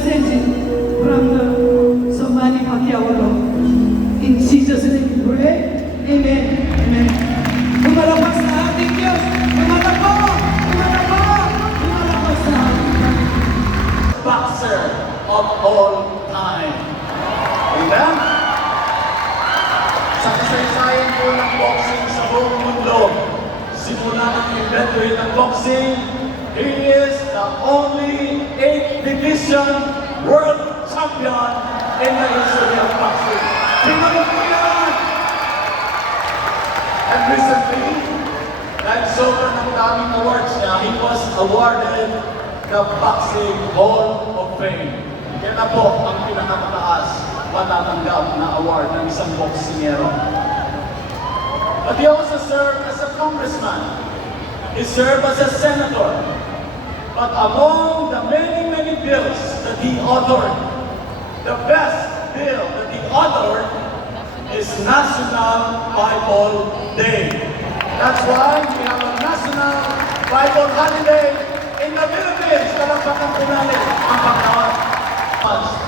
message from Somali Pacquiao. In Jesus' name we pray. Amen. Amen. Lumalapas sa ating Diyos. Lumalako! Lumalako! Lumalapas sa ating Diyos. Boxer of all time. Amen? Sa kasaysayan po ng boxing sa buong mundo, simula ng inventory ng boxing, he is the only 8th division world champion in the history of boxing. Tingnan po yan! And recently, dahil sobrang ng daming awards niya, he was awarded the Boxing Hall of Fame. Yan na po ang pinakamataas matatanggap na award ng isang boksingero. But he also served as a congressman. He served as a senator. But among the many bills that he authored, the best bill that he authored is National Bible Day. That's why we have a National Bible Holiday in the Philippines. Kalakpakan po natin ang Panginoon.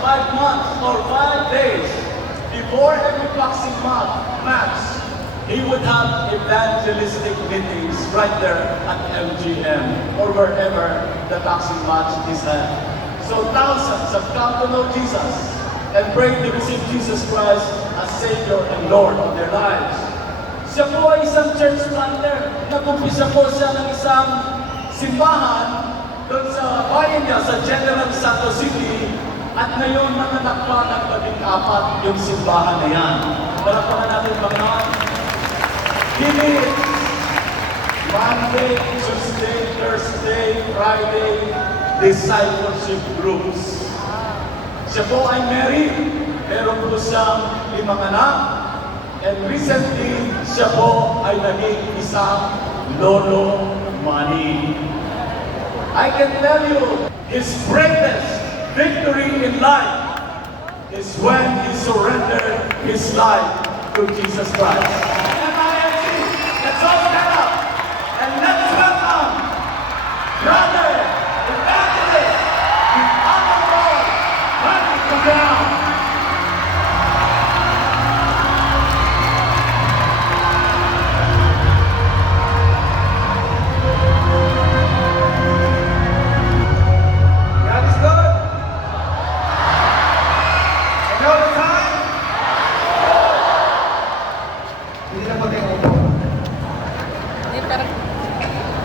5 months or 5 days before every boxing match, he would have evangelistic meetings right there at MGM or wherever the boxing match is held. So thousands have come to know Jesus and pray to receive Jesus Christ as Savior and Lord of their lives. Siya po ay isang church planter. Nag-umpisa po siya ng isang simbahan doon sa bayan niya sa General Santos City at ngayon nanganak pa ng 14 yung simbahan na yan. Palakpakan natin Panginoon. He meets Monday, Tuesday, Thursday, Friday, discipleship groups. Siya po ay married, meron po siyang 5 anak, and recently, siya po ay naging isang lolo money. I can tell you, his greatest victory in life is when he surrendered his life to Jesus Christ. MINC, let's all stand up and let's welcome Brother Evangelist, the Honorable Manny Pacquiao.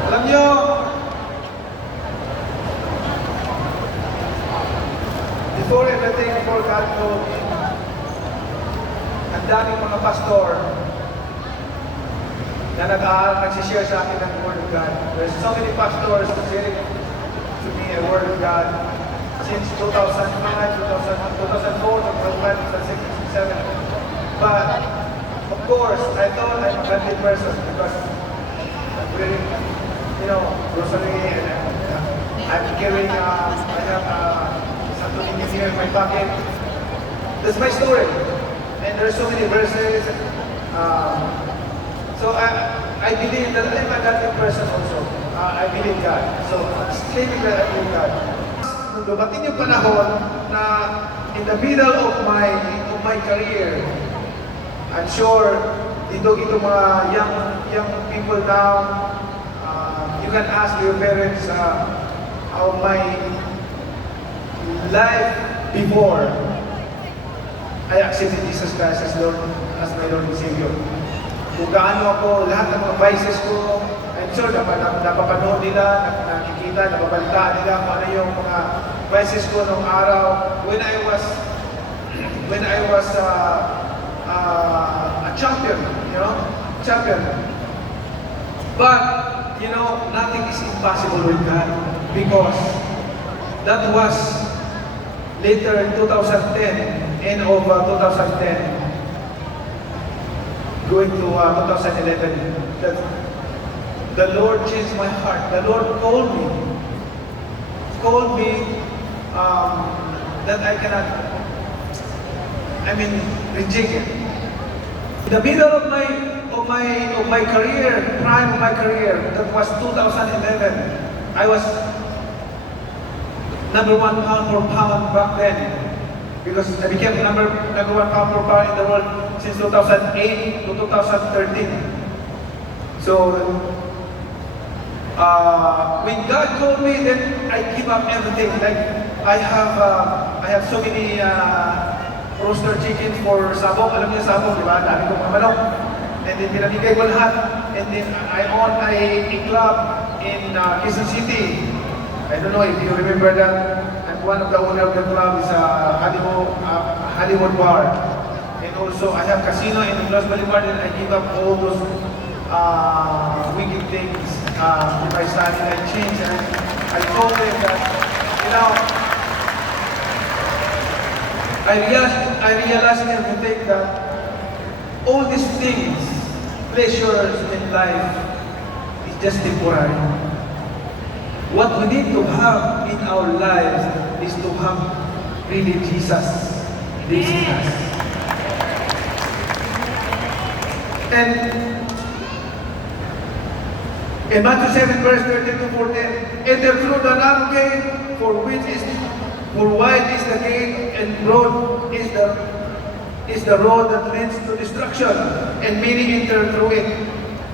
Alam nyo, before everything, before God told me, ang daming mga pastor na nagsishare sa akin ng Word of God. There's so many pastors sharing to me a Word of God since 2005, 2004, 2005, 2006, 2007. But, of course, I thought I'm a godly person because I'm wearing, rosary and I'm carrying, I have something here in my pocket. That's my story. And there's so many verses. So I believe that I'm a godly person also. I believe God. So I'm claiming that I believe God. Nung dumating yung panahon na in the middle of my career, I'm sure dito mga young people now, you can ask your parents how my life before I accepted Jesus Christ as my Lord and Savior. Kung gaano ako, lahat ng mga vices ko, I'm sure napapanood nila, nakikita, napabalitaan nila kung ano yung mga vices ko nung araw when I was a champion, champion. But, nothing is impossible with God because that was later in 2010, end of 2010, going to 2011, that the Lord changed my heart. The Lord called me that I cannot, reject it. In the middle of my career, prime of my career, that was 2011. I was number one pound for pound back then. Because I became number one pound for pound in the world since 2008 to 2013. So, when God called me, then I give up everything. Like I have so many roaster chickens for sabong. Alam niyo sabong, di ba? Dami kong mga manok. And then pinamigay ko lahat. And then I own a club in Quezon City. I don't know if you remember that. I'm one of the owner of the club. Is Hollywood Bar. And also I have casino in Los Boulevard, and I give up all those wicked things with my son, and I changed, and I told them that, you know, I realized in everything that all these things, pleasures in life, is just temporary. What we need to have in our lives is to have really Jesus lives in us. And in Matthew 7 verse 13 to 14, enter through the narrow gate, for wide is the gate, and broad is the road that leads to destruction, and many enter through it.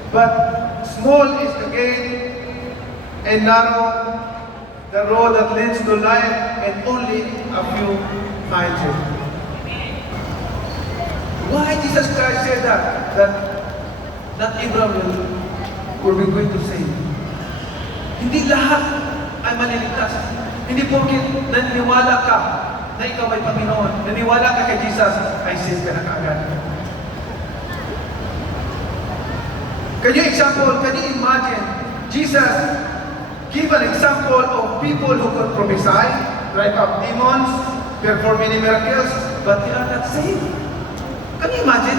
But small is the gate, and narrow the road that leads to life, and only a few find it. Why Jesus Christ said that not Abraham will be going to save? Hindi lahat ay maliligtas. Hindi porket naniwala ka na ikaw ay Panginoon, naniwala ka kay Jesus, ay save ka na kaagad. Can you imagine Jesus give an example of people who could prophesy, drive out demons, perform many miracles, but they are not saved? Can you imagine?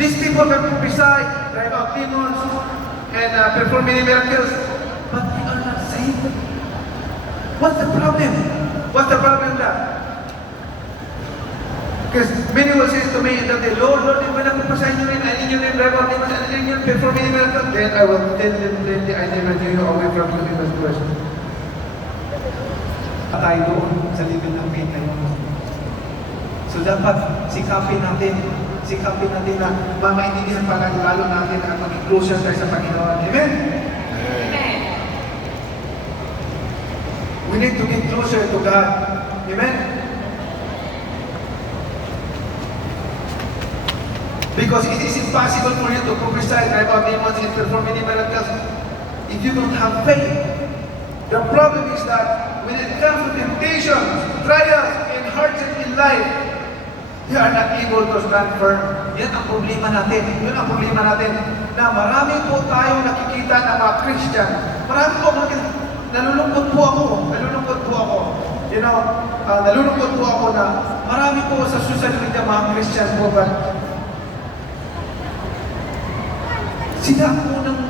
These people can prophesy, drive out demons, and perform many miracles, but they are not saved. What's the problem? What's the problem there? Because many will say to me that the Lord, when I prophesy in your name, and in your name, drive out demons, and in your name, perform many miracles, then I will tell them plainly, I never knew you, away from you in this person. Tayo doon sa level ng faith na yun. So dapat sikapin natin na mamaintindihan pa lalo natin at maging closer tayo sa Panginoon. Amen? Amen. We need to get closer to God. Amen? Because it is impossible for you to prophesy, drive out demons, and perform many miracles if you don't have faith. The problem is that when it comes to temptations, trials, and hardships in life, they are not able to stand firm. Yan ang problema natin. Yun ang problema natin. Na marami po tayong nakikita ng mga Christian. Marami po nakikita. Nalulungkot po ako. You know, nalulungkot po ako na marami po sa social media mga Christian po ba? Sila po ng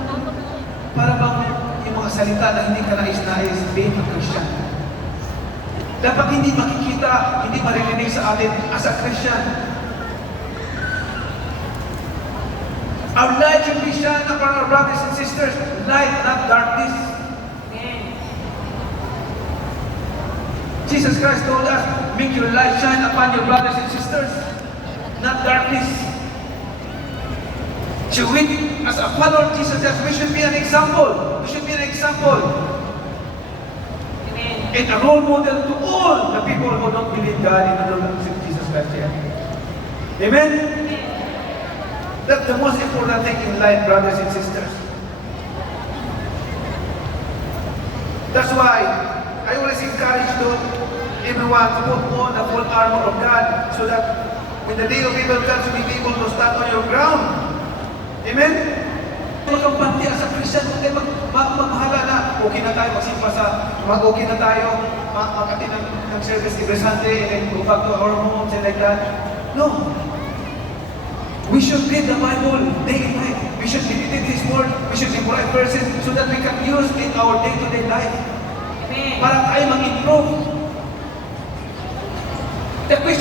para bang yung mga salita na hindi ka nais-nais being a Christian. Dapat hindi makikita, hindi maririnig sa atin as a Christian. Our light should be shine upon our brothers and sisters, light, not darkness. Amen. Jesus Christ told us, make your light shine upon your brothers and sisters, not darkness. So we, as a follower of Jesus, we should be an example. We should be an example. Amen. And a role model to all the people who don't believe God in the Lord Jesus Christ. Amen? That's the most important thing in life, brothers and sisters. That's why I always encourage everyone to put on the full armor of God so that when the day of evil comes, you'll be able to stand on your ground. Amen? Magkampante as a Christian, huwag tayo magmahala na okay na tayo magsimpa okay na tayo mag-attend ng service every Sunday and then go back to our homes and like that. No. We should read the Bible day and night. We should meditate His Word. We should memorize verses so that we can use in our day-to-day life. Amen. Para tayo mag-improve. The question